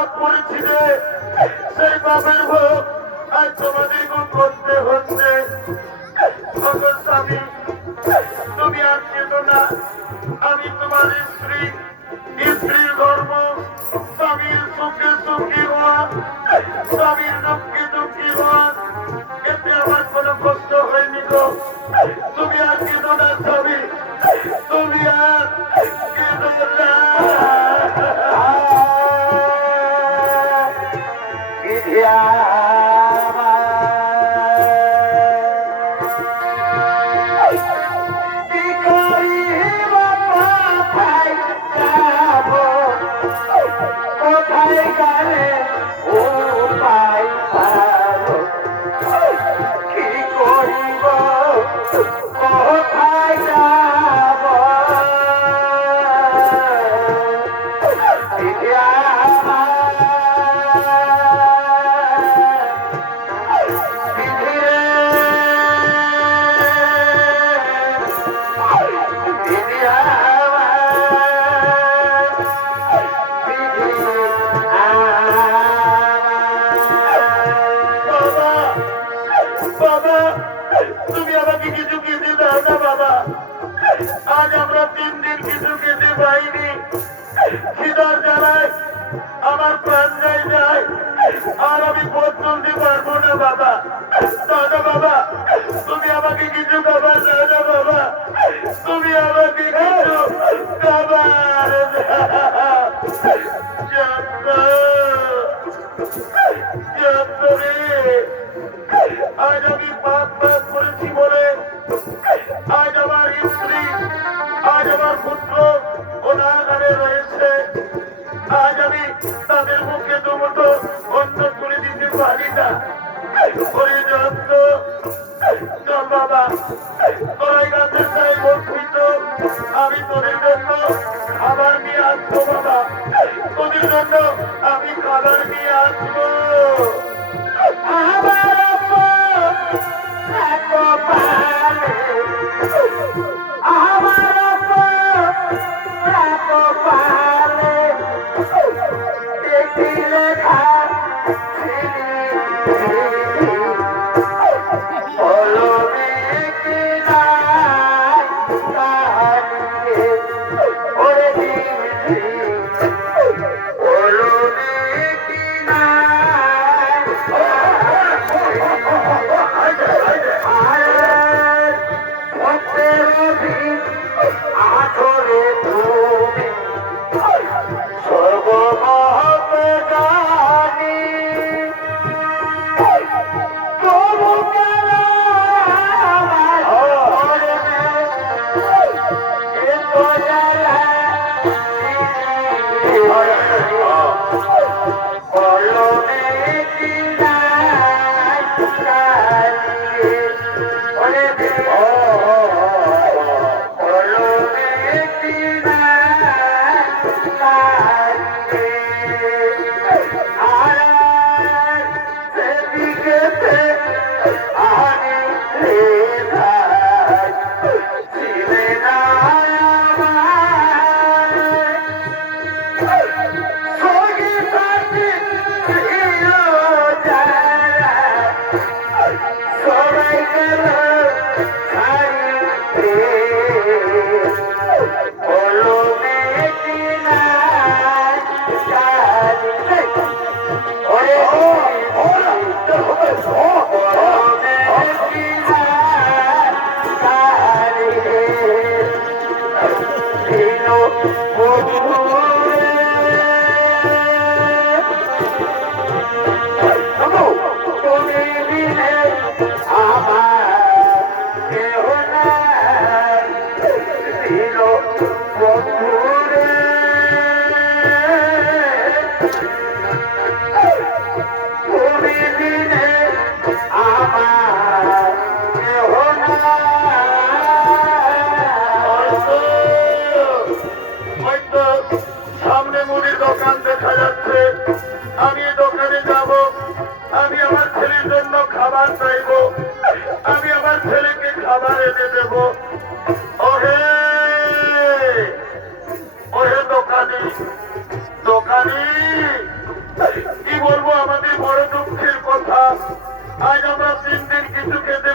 পাপ করেছি রে, সেই পাপের ভোগ আজ তোমাদেরকে করতে হচ্ছে। স্বামী, তুমি আর কেঁদো না। আমি তোমার স্ত্রী, স্ত্রীর ধর্ম স্বামীর সুখে সুখী হওয়া, স্বামীর দুঃখে দুঃখী হওয়া, এতে আমার কোনো কষ্ট হয়নি গো। তুমি আর কেঁদো না স্বামী, তুমি আর কেঁদো না। তুমি আমাকে কিছু খেতে দাও না বাবা। আজ আমরা 3 দিন কিছু খেতে পাইনি। খিদার জ্বালায় আমার প্রাণ যায়, আর আমি পথ চলতে পারবো না বাবা। দাদা বাবা, তুমি আমাকে কিছু খাবার দাও না বাবা, তুমি আমাকে কিছু খাবার আজ আমি পাপ করেছি বলে আজ আমার স্ত্রী, আজ আমার পুত্র অনাগারে রয়েছে। আজ আমি তাদের মুখে দুমুঠো অন্ন করে দিতে পারি না। চল বাবা, তোরাই গাছের চাই বর্ষিত, আমি তোদের জন্য খাবার নিয়ে আসবো বাবা। তোদের জন্য আমি খাবার নিয়ে আসবো।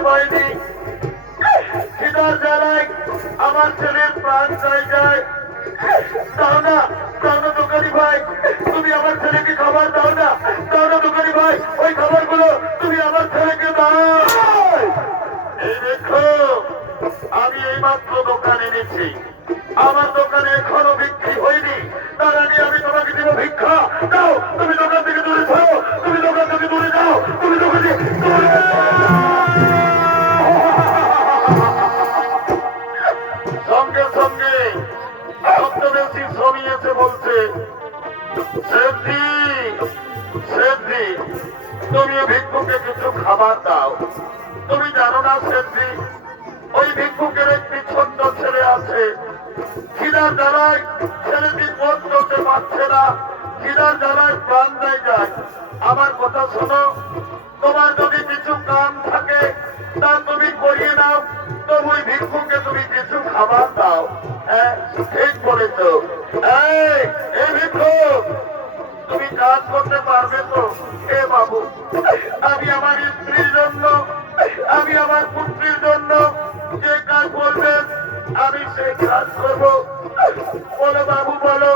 পাইনি, খিদার জ্বালায় আমার ছেলের প্রাণ যায়। দাও না, দাও না দোকানি ভাই, তুমি আমার ছেলেকে খাবার দাও না, দাও না দোকানি ভাই, ওই খাবারগুলো তুমি আমার ছেলেকে দাও। এই দেখো, আমি এইমাত্র দোকান এনেছি, আমার দোকানে এখনো বিক্রি হয়নি, তার আগে আমি তোমাকে দেবো ভিক্ষা। দাও, তুমি দোকান থেকে দূরে যাও, তুমি দোকান থেকে দূরে যাও, তুমি দোকান থেকে দূরে সঙ্গে সঙ্গে ছদ্মবেশী ছবি এসে বলছে, সেদ্ধি সেদ্ধি, তুমি ভিক্ষুকে কিছু খাবার দাও। তুমি জানো না সেদ্ধি, ওই ভিক্ষুকের একটি ছোট্ট ছেলে আছে, খিদার জ্বালায় ছেলেটি পথ চলতে পারছে না, খিদার জ্বালায় প্রাণ যায়। আমার কথা শোনো, তোমার যদি কিছু কাম থাকে তা তুমি করিয়ে নাও, তবু ওই ভিক্ষুকে তুমি কিছু খাবার দাও। হ্যাঁ, ঠিক বলেছ। এই ভিক্ষুক, তুমি কাজ করতে পারবে তো? এ বাবু, আমি আমার স্ত্রীর জন্য, আমি আমার পুত্রীর জন্য যে কাজ বলবেন আমি সেই কাজ করব। বলো বাবু, বলো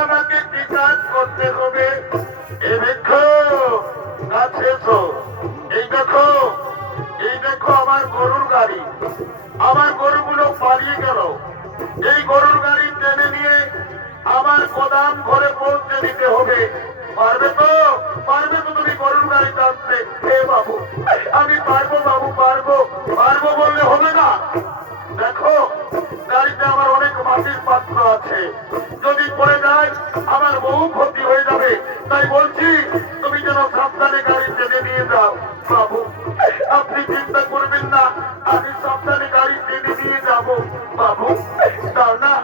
আমাকে কি কাজ করতে হবে? এ দেখো, কাছে এসো। এই দেখো, এই দেখো আমার গরুর গাড়ি, আমার গরুগুলো পালিয়ে গেল। এই গরুর গাড়ি টেনে নিয়ে আমার গোদাম ঘরে পৌঁছে দিতে হবে। পারবে তো? পারবে তো তুমি গরুর গাড়ি টানতে? হে বাবু, আমি পারবো বাবু, পারবো। পারবো বললে হবে না। দেখো, গাড়িতে আমার অনেক মাটির পাত্র আছে, যদি পড়ে যায় আমার বহু ক্ষতি হয়ে যাবে। তাই বলছি তুমি যেন সাবধানে গাড়ি টেনে নিয়ে যাও। বাবু, আপনি চিন্তা করবেন না, আমি সাবধানে গাড়ি টেনে নিয়ে যাবো। বাবু, দাও না,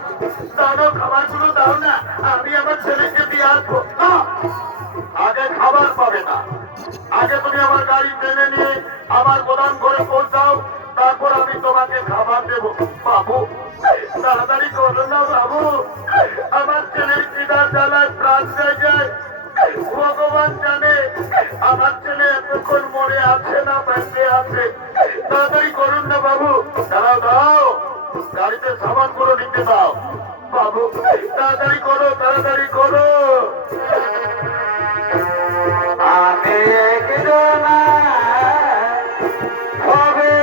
দাও না, খাবারগুলো দাও না, আমি আমার ছেলেকে দিয়ে আসবো। আগে খাবার পাবে না, আগে তুমি আমার গাড়ি টেনে নিয়ে আমার গোদাম ঘরে পৌঁছাও, তারপর আমি তোমাকে খাবার দেবো। বাবু, তাড়াতাড়ি করো না বাবু, আমার ছেলের খিদার জ্বালায় প্রাণ যায়। ভগবান জানে আমার ছেলে এতক্ষণ মরে আছে না বেঁচে আছে। তাড়াতাড়ি করুন না বাবু, দাঁড়াও, দাও, গাড়িতে সামানগুলো নিতে দাও। বাবু, তাড়াতাড়ি করো, তাড়াতাড়ি করো। আমি একজন হবে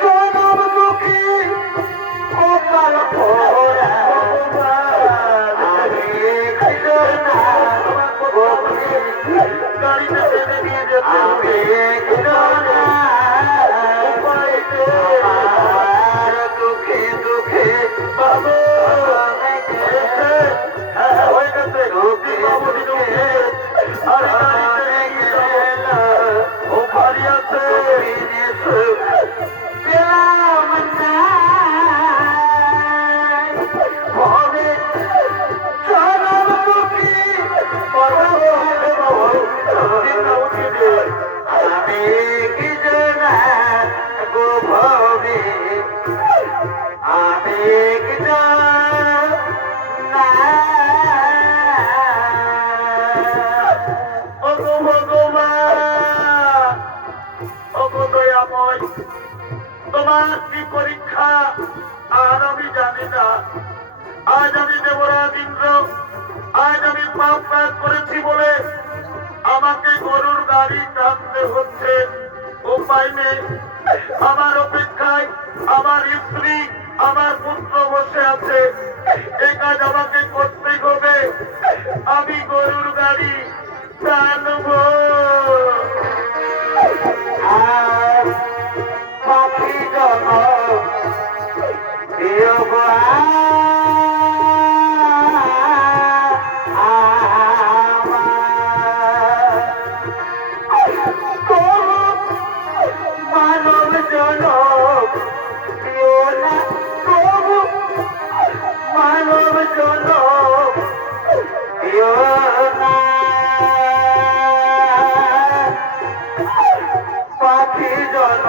জনম দুঃখী কপাল পোড়া, আমি একজন গাড়িতে টেনে নিয়ে যেতে হবে, একজন দুঃখে দুঃখে বাবু হয়ে গেছে। বাবু দুঃখে আরে গাড়িতে ও ভারী আছে। আমি কি জানা গো ভবে, আমি কি জানা ওগো ভগবান, ওগো দয়াময়, তোমার কি পরীক্ষা আর আমি জানি না। আজ আমি দেবরাজ ইন্দ্র, আজ আমি পাপ কাজ করেছি বলে আমাকে গরুর গাড়ি টানতে হচ্ছে। উপায় নেই, আমার অপেক্ষায় আমার স্ত্রী, আমার পুত্র বসে আছে, এই কাজ আমাকে করতেই হবে। আমি গরুর গাড়ি টানবো। আর পাখি জন মানব জন মানব জন পাখি জন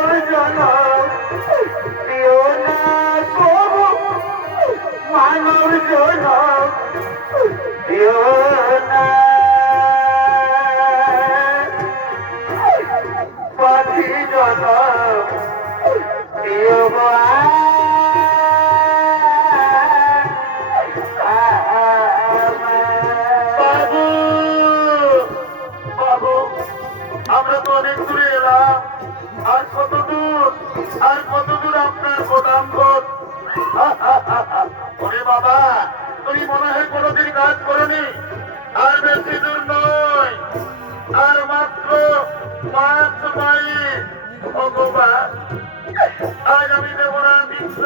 মানব জন জনম দিও না পাখি জনম দিও বাবু বাবু আমরা তো অনেক দূরে এলাম আর কত দূর আপনার গোদাম ঘর ওরে বাবা তুমি মনে হয় কোনোদিন কাজ করনি আর বেশি দূর নয় আর মাত্র 5 মাইল ভগবান আজ আমি দেবরা বিশ্ব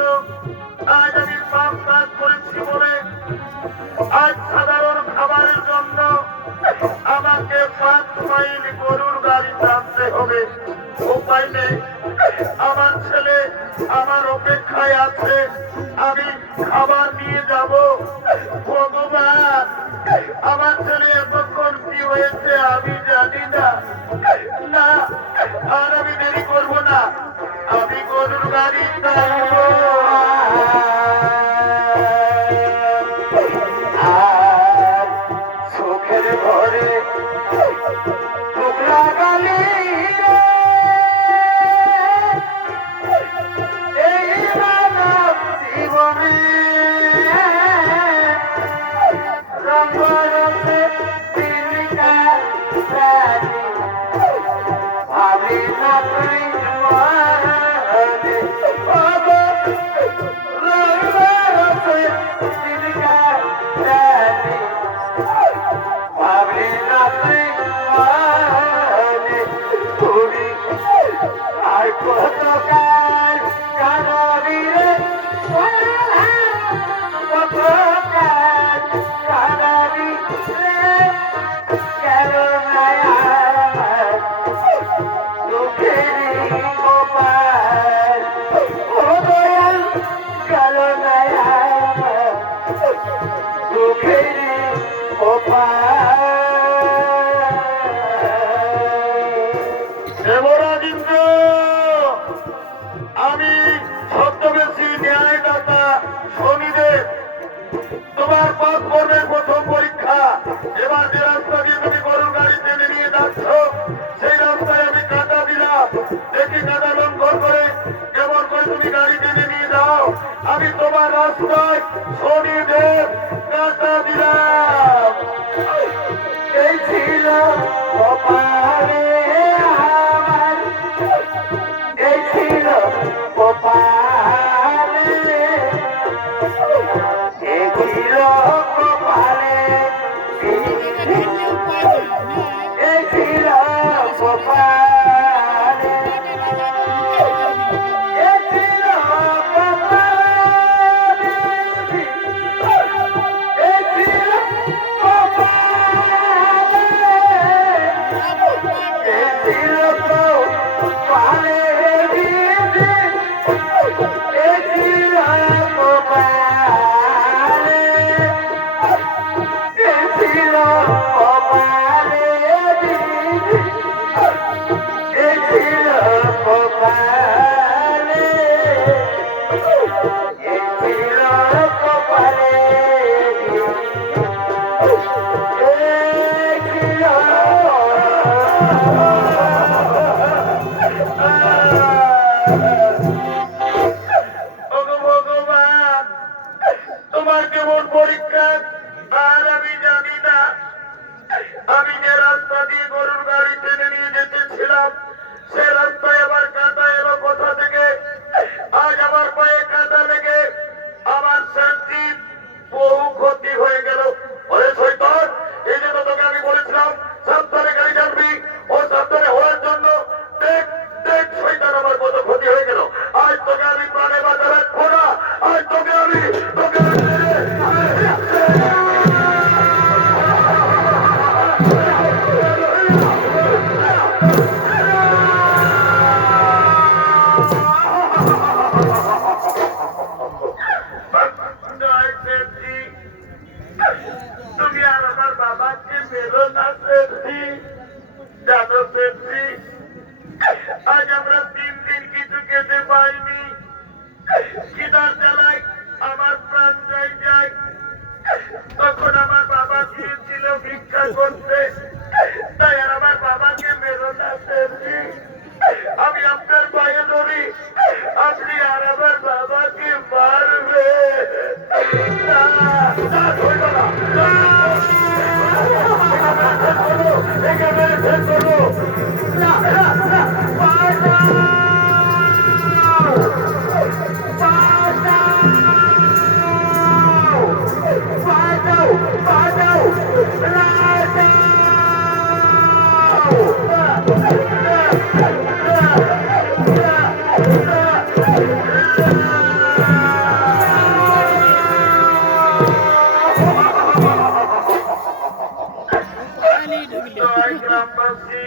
আজ আমি পাপ কাজ করেছি বলে আজ সাধারণ খাবারের জন্য আমাকে 5 মাইল গরুর গাড়ি টানতে হবে উপায় নেই আমার ছেলে আমার অপেক্ষায় আছে আমি খাবার নিয়ে যাব ভগবান আমার ছেলে এতক্ষণ কি হয়েছে আমি জানি না না আর আমি দেরি করব না আমি গরুর গাড়ি টানবো আর চোখের ঘরে টুকরা গালি আমি ছদ্মবেশী ন্যায়দাতা শনিদেব তোমার পথ কর্মের প্রথম পরীক্ষা এবার যে রাস্তা দিয়ে তুমি গরুর গাড়ি টেনে নিয়ে যাচ্ছ সেই রাস্তায় আমি কাঁটা দিলাম দেখি কাঁটা লঙ্ঘন করে কেমন করে তুমি গাড়ি টেনে নিয়ে যাও আমি তোমার রাস্তায় শনিদেব কাঁটা দিলাম এই ছিল কপালে আমার এই ছিল কপালে এই ছিল কপালে এই ছিল কপালে এই ছিল কপালে এই ছিল কপালে এই ছিল কপালে তোমার কেমন পরীক্ষা আর আমি জানি না আমি যে রাস্তা দিয়ে গরুর গাড়ি টেনে নিয়ে যেতেছিলাম সে রাস্তায় আবার কাঁটা এলো কোথা থেকে আজ আমার পায়ে কাঁটা লেগে আমার শান্তির বহু ক্ষতি হয়ে গেল ওরে শৈতান এই জন্য তোকে আমি বলেছিলাম সাবধানে গাড়ি চালাবি ও সাবধানে হওয়ার জন্য দেখ দেখ শৈতান আমার কত ক্ষতি হয়ে গেল আজ তোকে আমি প্রাণে বাঁচা রাখবো না আজ তোকে আমি তুমি আর আমার বাবাকে মেরো না সেফটি জানো সেফটি আজ আমরা 3 দিন কিছু খেতে পাইনি খিদার জ্বালায় আমার প্রাণ যায় গ্রামবাসী,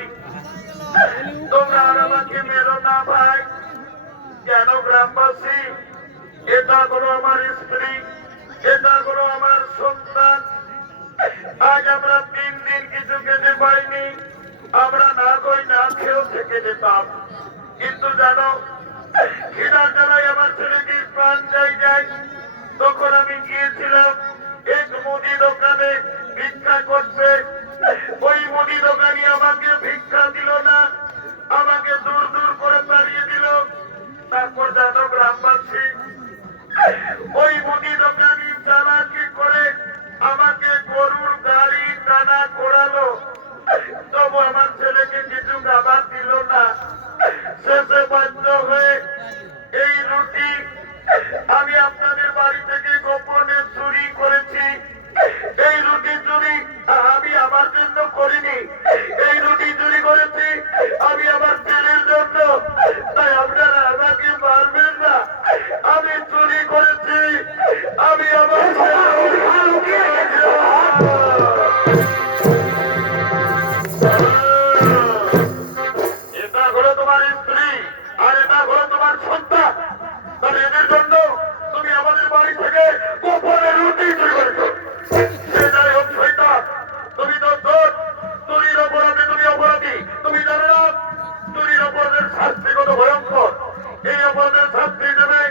তোমরা আর আমাকে মেরো না ভাই। কেন গ্রামবাসী? এটা হলো আমার স্ত্রী, এটা হলো আমার সন্তান। আজ আমরা 3 দিন কিছু খেতে পাইনি, আমরা না কই না খেয়েও থেকে যেতাম। কিন্তু জানো, খিদার জ্বালায় আমার ছেলেকে প্রাণ যায়। তখন আমি গিয়েছিলাম এক মুদি দোকানে ভিক্ষা করতে। ওই মুদি দোকানি আমাকে ভিক্ষা দিল না, আমাকে দূর দূর করে তাড়িয়ে দিল। তারপর জানো গ্রামবাসী, ওই মুদি দোকানি চালাকি করে আমাকে গরুর গাড়ি টানা করালো। তবু আমার ছেলেকে কিছু খাবার দিল না। শেষে বাধ্য হয়ে এই রুটি আমি আপনাদের বাড়ি থেকে গোপনে চুরি করেছি। এই রুটি চুরি আমি আমার জন্য করিনি, এই রুটি চুরি করেছি আমি আমার ছেলের জন্য। তাই আপনারা আমাকে মারবেন না, আমি চুরি করেছি, আমি আমার এটা হলো তোমার স্ত্রী আর এটা হলো তোমার সন্তান। তাহলে এদের জন্য তুমি আমাদের বাড়ি থেকে গোপনে রুটি চুরি করেছো। সে যাই হোক শয়তান, তুমি তো চোর, চুরির অপরাধে তুমি অপরাধী। তুমি জানো না চুরির অপরাধের শাস্তি কত ভয়ঙ্কর? এই অপরাধের শাস্তি দেবে।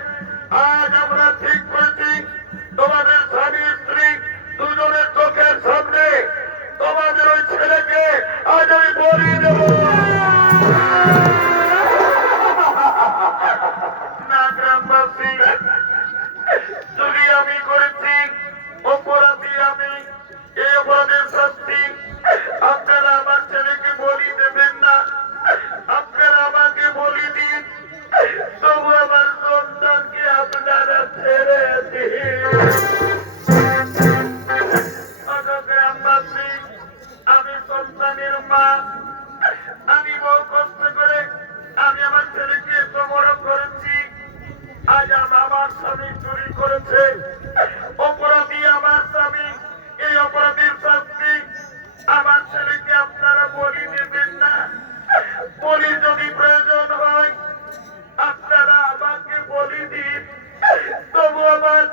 আজ আমরা ঠিক করেছি তোমাদের স্বামী স্ত্রী দুজনের চোখের সামনে তোমাদের ওই ছেলেকে আজ আমি বলি দেব। না গ্রামবাসী, চুরি আমি করেছি, অপরাধী আমি। এই অপরাধের শাস্তি আপনারা আমার ছেলেকে বলি দেবেন না, আপনারা আমাকে বলি দিন। তবু আমার সন্তানকে আপনারা ছেড়ে দিন। গ্রামবাসী, আমি সন্তানের মা, আমি বহু কষ্ট করে আমি আমার ছেলেকে সমরণ করেছি। আজ আমার স্বামী চুরি করেছে, অপরাধী আমার স্বামী। এই অপরাধীর শাস্তি আমার ছেলেকে আপনারা বলি দেবেন না। বলি যদি প্রয়োজন হয় আপনারা আমাকে বলি দিন, তবু আমার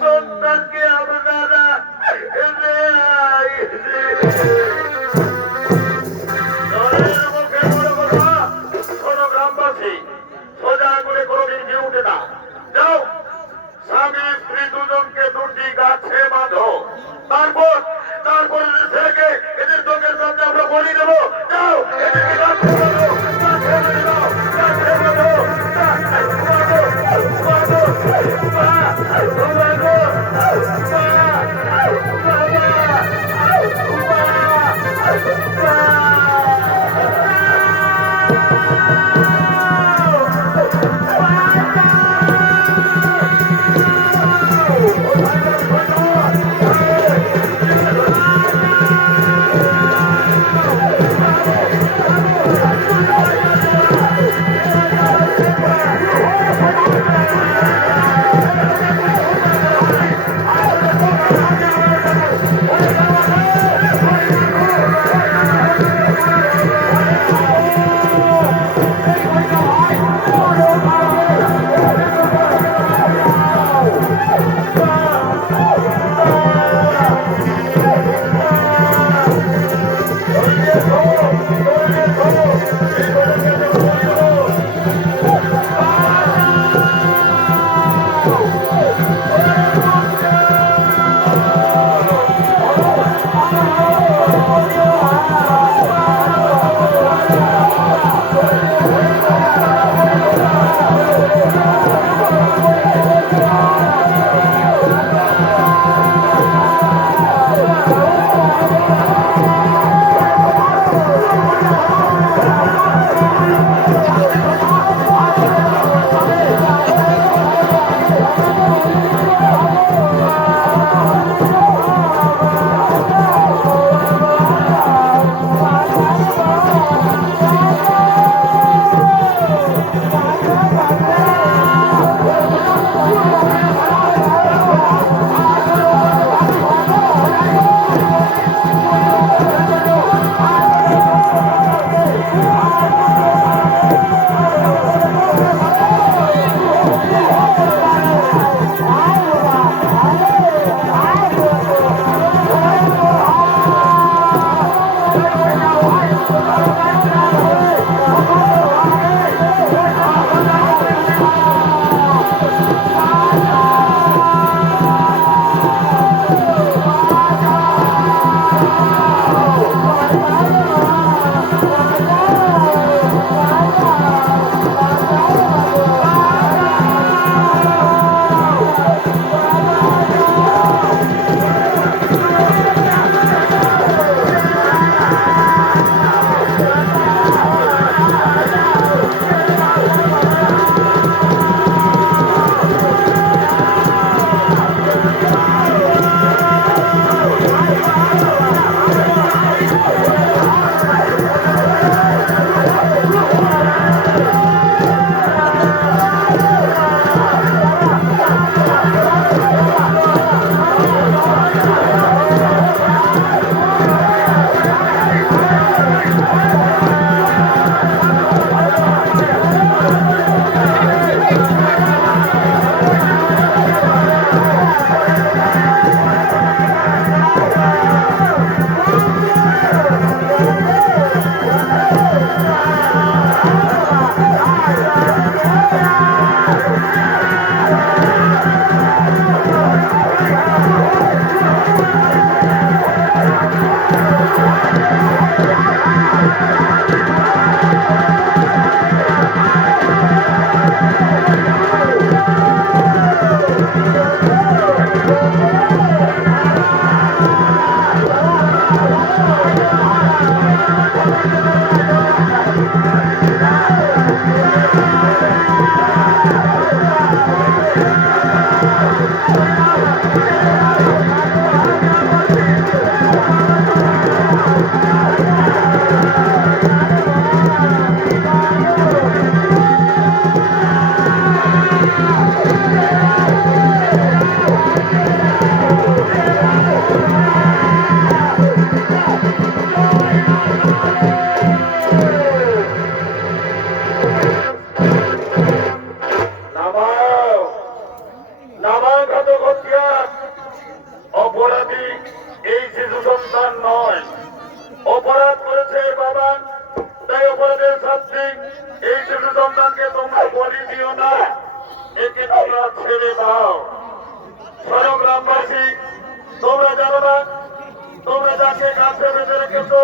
সন্তানকে আপনারা রেহাই দিন। গ্রামবাসী, সোজা করে কোনোদিন কেউ উঠে না। যাও, স্বামী স্ত্রী দুজনকে দুটি গাছে বাঁধো। তারপর ছেলেকে এদের চোখের সামনে আমরা বলি দেবো। যাও, এদেরকে গাছে বাঁধো। অপরাধী এই শিশু সন্তান নয়, অপরাধ করেছে বাবা, তাই অপরাধের শাস্তি এই শিশু সন্তানকে তোমরা বলি দিও না, একে তোমরা ছেড়ে দাও। স্বয়ং গ্রামবাসী তোমরা জানো না, তোমরা যাকে কাছে বেঁধে রেখেছো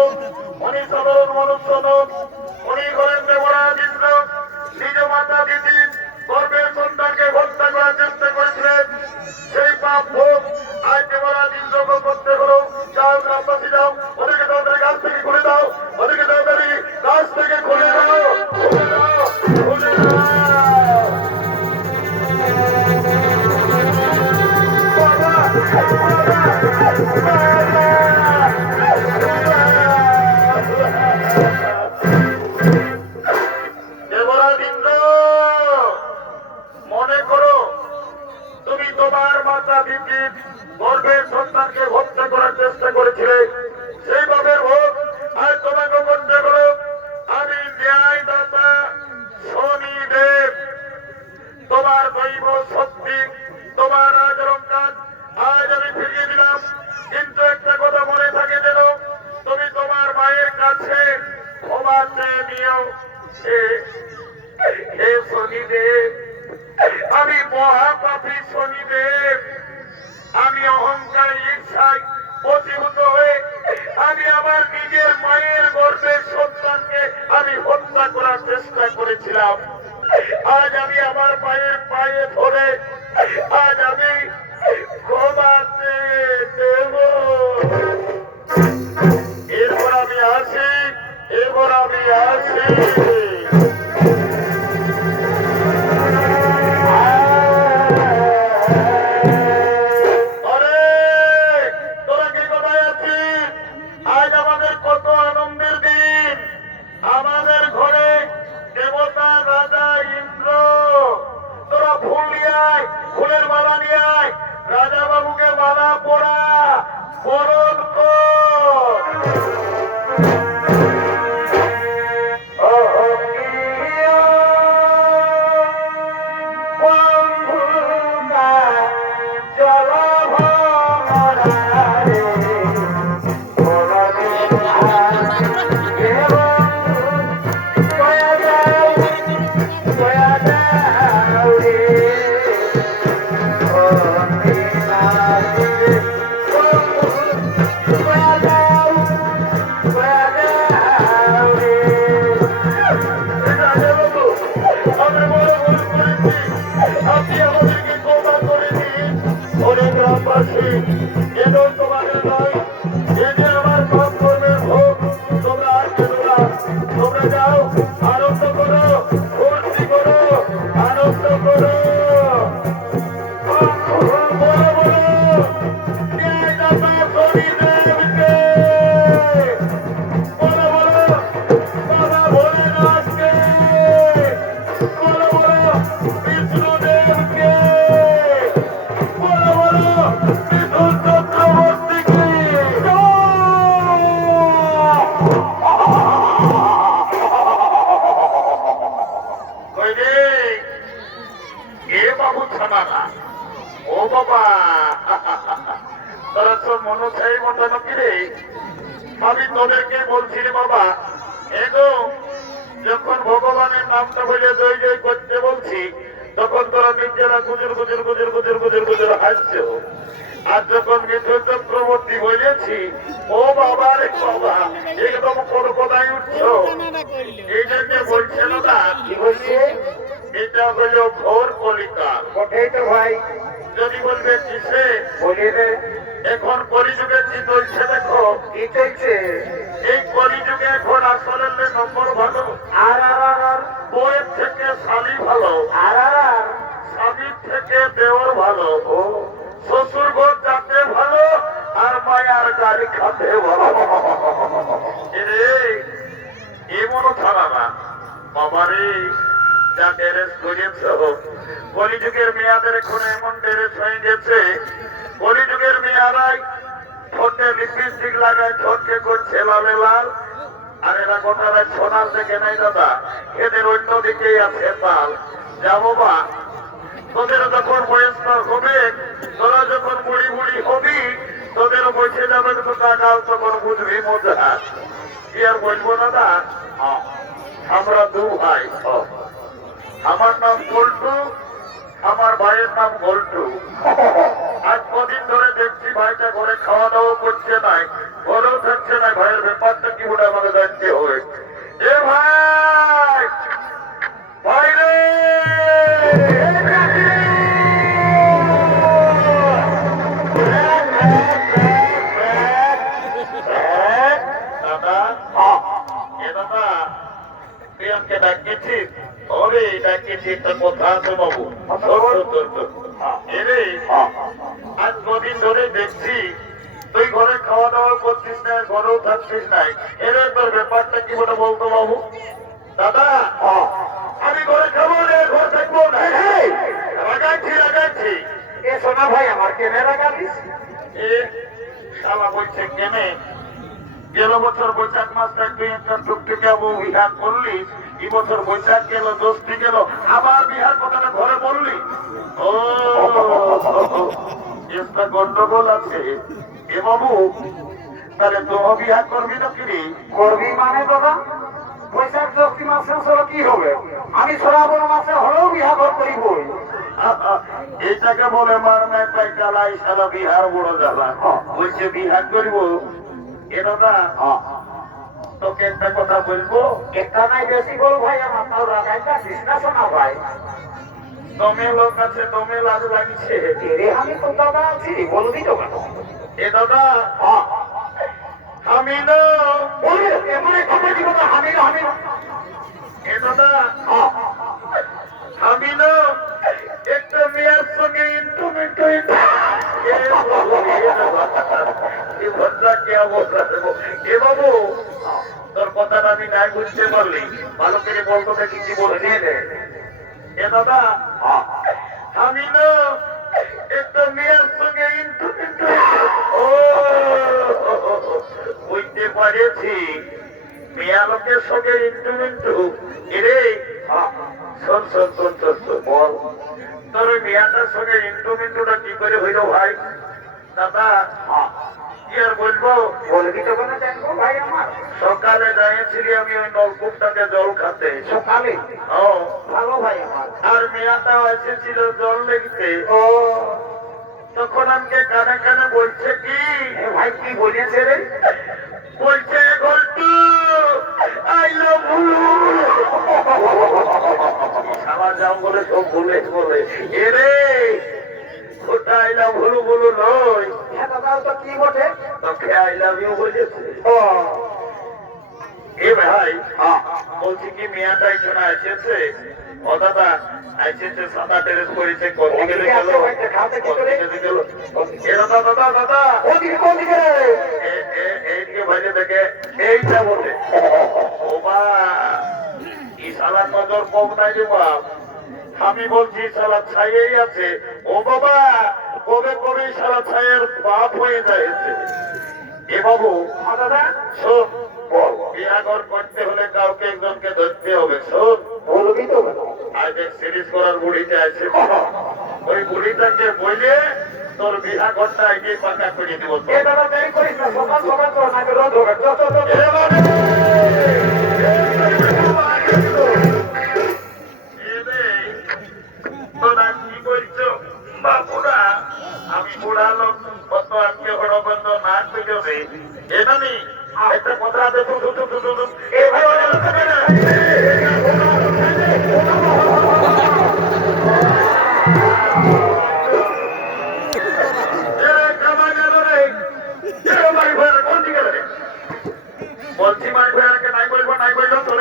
উনি সাধারণ মনুষ্য নন, উনি হলেন দেবরাজ ইন্দ্র। নিজ মাতা দিদি গর্ভের সন্তানকে হত্যা করার চেষ্টা করেছিলেন, সেই পাপ ভোগ আজ দেবরাজ ইন্দ্রকে করতে হলো। যাও গ্রামবাসী যাও, ওদেরকে তাদের গাছ থেকে খুলে দাও, ওদেরকে তাড়াতাড়ি গাছ থেকে খুলে দাও, খুলে দাও, খুলে দাও। দেবরাজ ইন্দ্র, মনে করো তুমি তোমার মাতা দিদির গর্ভের সন্তানকে হত্যা করার চেষ্টা করেছিলে, সেই ভাবের ভোগ আজ তোমাকে করতে হলো। আমি ন্যায়দাতা শনিদেব, তোমার দৈব শক্তি, তোমার আজ অলঙ্কার আজ আমি ফিরিয়ে দিলাম। কিন্তু একটা কথা মনে থাকে যেন, তুমি তোমার মায়ের কাছে ক্ষমা চেয়ে নিও। হে শনিদেব, আমি মহাপাপী শনিদেব, আমি অহংকার ঈর্ষায় বশীভূত হয়ে আমি আমার নিজের মায়ের গর্ভের সন্তানকে আমি হত্যা করার চেষ্টা করেছিলাম। আজ আমি আমার মায়ের পায়ে ধরে আজ আমি ক্ষমা চেয়ে দেব। এরপর আমি আসি, এরপর আমি আসি। আজ আমাদের কত আনন্দের দিন, আমাদের ঘরে দেবতা রাজা ইন্দ্র। তোরা ফুল নিয়ে আয়, ফুলের মালা নিয়ে আয়, রাজা বাবুকে মালা পরা বরণ কর। তোমরা যাও, আনন্দ করো, ফুর্তি করো, আনন্দ করো। বলো বলো ন্যায়দাতা শনিদেবকে, বলো বলো বাবা ভোলেনাথকে, বলো বলো বিষ্ণুদেবকে, বলো বলো মিথুন চক্রবর্তীকে। এ বাবু ছানা, ও বাবা তোরা সব মনে চাই মতো নাকি রে? আমি তোদেরকে বলছি রে বাবা, এগো যখন ভগবানের নামটা বলে জয় জয় করতে বলছি, তখন তোরা নিজেরা গুজর গুজর গুজর গুজর গুজর গুজর হাসছ। আর যখন মিথুন চক্রবর্তী বলেছি, ও বাবা রে বাবা, একদম কোথায় উঠছ। এই জন্য বলছে না, কি বলছে, এটা হলো ঘোর কলিকাল। কোথায় তো ভাই, যদি বলবে কিসে বলিবে, এখন কলিযুগে কি চলছে দেখো। কি চলছে এই কলিযুগে? এখন আসলে নম্বর ভালো, আর বইয়ের থেকে শালি ভালো, আর স্বামীর থেকে দেওয়ার ভালো, শ্বশুর ঘর যাতে ভালো, আর মায়ার গাড়ি খাতে ভালো। এমন ছাড়া না বাবারে, যা ড্রেস করিয়েছ কলিযুগের মেয়াদের এখন এমন ড্রেস হয়ে গেছে, কলিযুগের মেয়ারাই ঠোঁটে লিপস্টিক লাগায়, ঠোঁটকে করছে লালে লাল। আর এরা গোটারা সোনার দেখে নাই দাদা, এদের অন্যদিকেই আছে তাল। যাবো বা তোদের যখন বয়সটা হবে, তোরা যখন বুড়ি বুড়ি হবি, বসে যাবে তো টাকাও তখন বুঝবি মজা। কি আর বলবো দাদা, আমরা দু ভাই। আমার নাম পল্টু, আমার ভাইয়ের নাম গল্টু। আজ কদিন ধরে দেখছি ভাইটা ঘরে খাওয়া দাওয়া করছে নাই, ঘরেও থাকছে না। ভাইয়ের ব্যাপারটা কি বলে আমাকে জানতে হবে। এ ভাই, ভাই রে! দাদা, এ দাদা, তুই আমাকে ডাকিয়েছিস? ওরে ডাকিয়েছি, একটা কথা আছে বাবু। এরে, আজ কদিন ধরে দেখছি তুই ঘরে খাওয়া দাওয়া করছিস না, ঘরেও থাকছিস নাই। এরে তোর ব্যাপারটা কি বলে বলতো বাবু? দাদা, আমি ঘরে খাবো না, ঘরে থাকবো না। রাগাচ্ছি। এ সোনা ভাই আমার কেনে রাগালিস? এ শালা বলছে কেনে? গেল বছর বৈশাখ মাসটা তুই একটা টুকটুকে বিহার করলি, এই বছর বৈশাখ গেল, দোষটি গেল, আবার বিহার কথাটা ঘরে বললি। ও একটা গন্ডগোল আছে। এ বাবু, তাহলে তোমার বিহার করবি না কিনি? করবি মানে দাদা, বৈশাখ জ্যৈষ্ঠ মাসে হলে কি হবে? আমি শ্রাবণ মাসে হলেও বিহার করিবই। এইটাকে বলে মার না জ্বালাই সালা বিহার বড় জ্বালা। বলছে বিহার করব। এ দাদা, তোকে একটা কথা বলবো। একটা নাই বেশি বল ভাই, আমার তাও রাগাইটা দিস না সোনা ভাই। দমে লোক আছে, দমে লাজ লাগিছে। এরে আমি তো দাদা আছি, বলবি তো কেন? এ দাদা, আমি না বলবি এমন খবর দিব না, আমি না। এ দাদা, আমি না একটা মেয়ের সঙ্গে এ বাবু, তোর কথাটা আমি নাই বুঝতে পারলি, ভালো করে বলতো দেখি কি বলছি। এ দাদা, আমি না একটা মেয়ের সঙ্গে ও বুঝতে পারেছি, মেয়া লোকের সঙ্গে ইন্টু এরে শোন, বল তোর মেয়াটার সঙ্গে ইন্টুটা কি করে হইল ভাই? দাদা, কি আর বলবো? বলবি তো কেন জানবো ভাই আমার? সকালে যাইছিলি আমি ওই নলকূপটাকে জল খাতে। সকালে? ও ভালো ভাই আমার। আর মেয়াটাও এসেছিল জল লেগতে। ও তখন আমাকে কানে কানে বলছে কি, ভাই কি বলেছে রে? বলছে গল্টু আই লাভ ইউ। আমার যাও বলে সব বলে এরে ওটা আই লাভ ইউ বলো নয়, হ্যাঁ দাদা, তো কি বটে? তোকে আই লাভ ইউ বলেছে। ও এ ভাই, বলছি কি মেয়াটা এখানে এসেছে? ও দাদা, এসেছে, সাদা ড্রেস পরেছে, কোথেকে গেল? এ দাদা, দাদা, কোনদিকে রে? এইদিকে ভাইলে দেখে, এইটা বলে। ও বা, এই শালার নজর কম নাই রে বাপ। আমি বলছি শালা ছাইয়েই আছে। ও বাবা, কবে কবে শালা ছাইয়ের বাপ হয়ে যাচ্ছে। এ বাবু, দাদা শোন, বিয়াঘর করতে হলে কাউকে একজনকে ধরতে হবে। শোন, বলবি তো কেন? আজ এক সিরিজ করার বুড়িতে আছে, ওই বুড়িটাকে বলে তোর বিহা ঘরটা এগিয়ে পাকা করে দিব। এ দাদা দেরি করিস না, সকাল সকাল তো নাকি রোদ হবে। তোরা কি বলছো বাবুরা? আমি বুড়া লোক, কত আত্মীয় বন্ধ না বুঝবে। এখানে একটা কথা দেখো, এ ভাই, বলছি মাই ভাইয়াকে নাই বলবো, নাই বলবো।